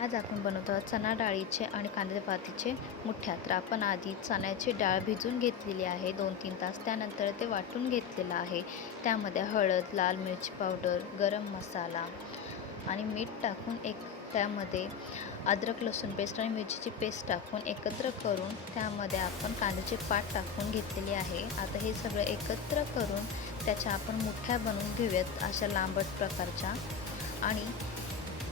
आज आपण बनवतो आहोत चणा डाळीचे आणि कांदे पातीचे मुठ्या तर आपण आधी चण्याची डाळ भिजून घेतलेली आहे. दोन तीन तास त्यानंतर ते वाटून घेतलेलं आहे. त्यामध्ये हळद लाल मिरची पावडर गरम मसाला आणि मीठ टाकून एक त्यामध्ये अद्रक लसूण पेस्ट आणि मिरचीची पेस्ट टाकून एकत्र करून त्यामध्ये आपण कांद्याची पाट टाकून घेतलेली आहे. आता हे सगळं एकत्र करून त्याच्या आपण मुठ्या बनवून घेऊयात अशा लांबट प्रकारच्या आणि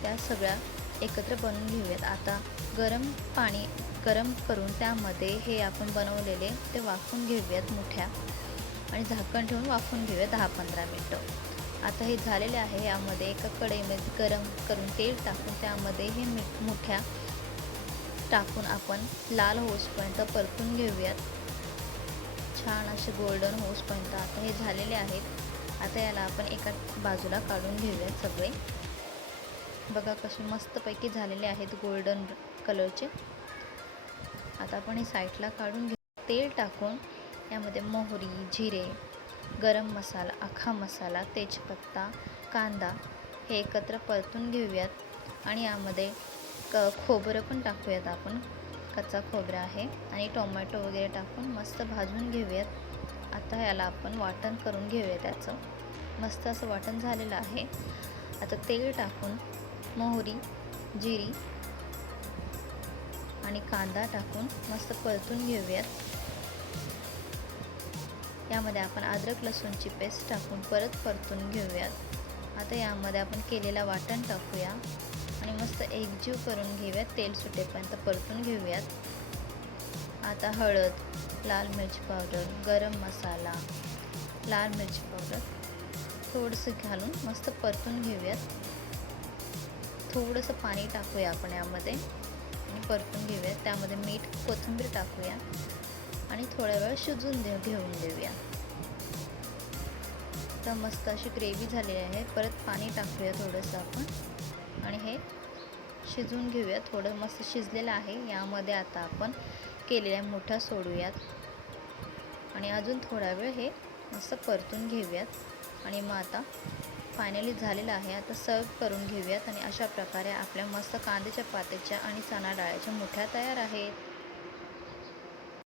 त्या सगळ्या एकत्र बनवून घेऊयात. आता गरम पाणी गरम करून त्यामध्ये हे आपण बनवलेले ते वाफून घेऊयात मोठ्या. आणि झाकण ठेवून वाफून घेऊयात दहा पंधरा मिनटं. आता हे झालेले आहे. यामध्ये एका कढईमध्ये गरम करून तेल टाकून त्यामध्ये हे मीठ मोठ्या टाकून आपण लाल होसपर्यंत परतून घेऊयात. छान असे गोल्डन होसपर्यंत. आता हे झालेले आहेत. आता याला आपण एका बाजूला काढून घेऊयात सगळे. बघा कसे मस्तपैकी झालेले आहेत गोल्डन कलरचे आता आपण हे साईडला काढून घेऊ. तेल टाकून यामध्ये मोहरी जिरे गरम मसाला अख्खा मसाला तेजपत्ता कांदा हे एकत्र परतून घेऊयात. आणि यामध्ये क खोबरं पण टाकूयात आपण. कच्चा खोबरा आहे. आणि टोमॅटो वगैरे टाकून मस्त भाजून घेऊयात. आता याला आपण वाटण करून घेऊया त्याचं. मस्त असं वाटण झालेलं आहे. आता तेल टाकून मोहरी जिरी आणि कांदा टाकून मस्त परतून घेऊयात. यामध्ये आपण अद्रक लसूणची पेस्ट टाकून परत परतून घेऊयात. आता यामध्ये आपण केलेला वाटण टाकूया आणि मस्त एकजीव करून घेऊयात. तेल सुटेपर्यंत परतून घेऊयात. आता हळद लाल मिरची पावडर गरम मसाला लाल मिरची पावडर थोडंसं घालून मस्त परतून घेऊयात. थोडंसं पाणी टाकूया आपण यामध्ये आणि परतून घेऊया. त्यामध्ये मीठ कोथिंबीर टाकूया आणि थोड्या वेळ शिजून दे घेऊन देऊया. तर मस्त अशी ग्रेव्ही झालेली आहे. परत पाणी टाकूया थोडंसं आपण आणि हे शिजवून घेऊया. थोडं मस्त शिजलेलं आहे. यामध्ये आता आपण केलेल्या मोठ्या सोडूयात आणि अजून थोडा वेळ हे मस्त परतून घेऊयात. आणि मग आता फायनली झालेलं आहे. आता सर्व करून घेऊयात आणि अशा प्रकारे आपल्या मस्त कांद्याच्या पात्याच्या आणि चणा डाळ्याच्या मुठ्या तयार आहेत.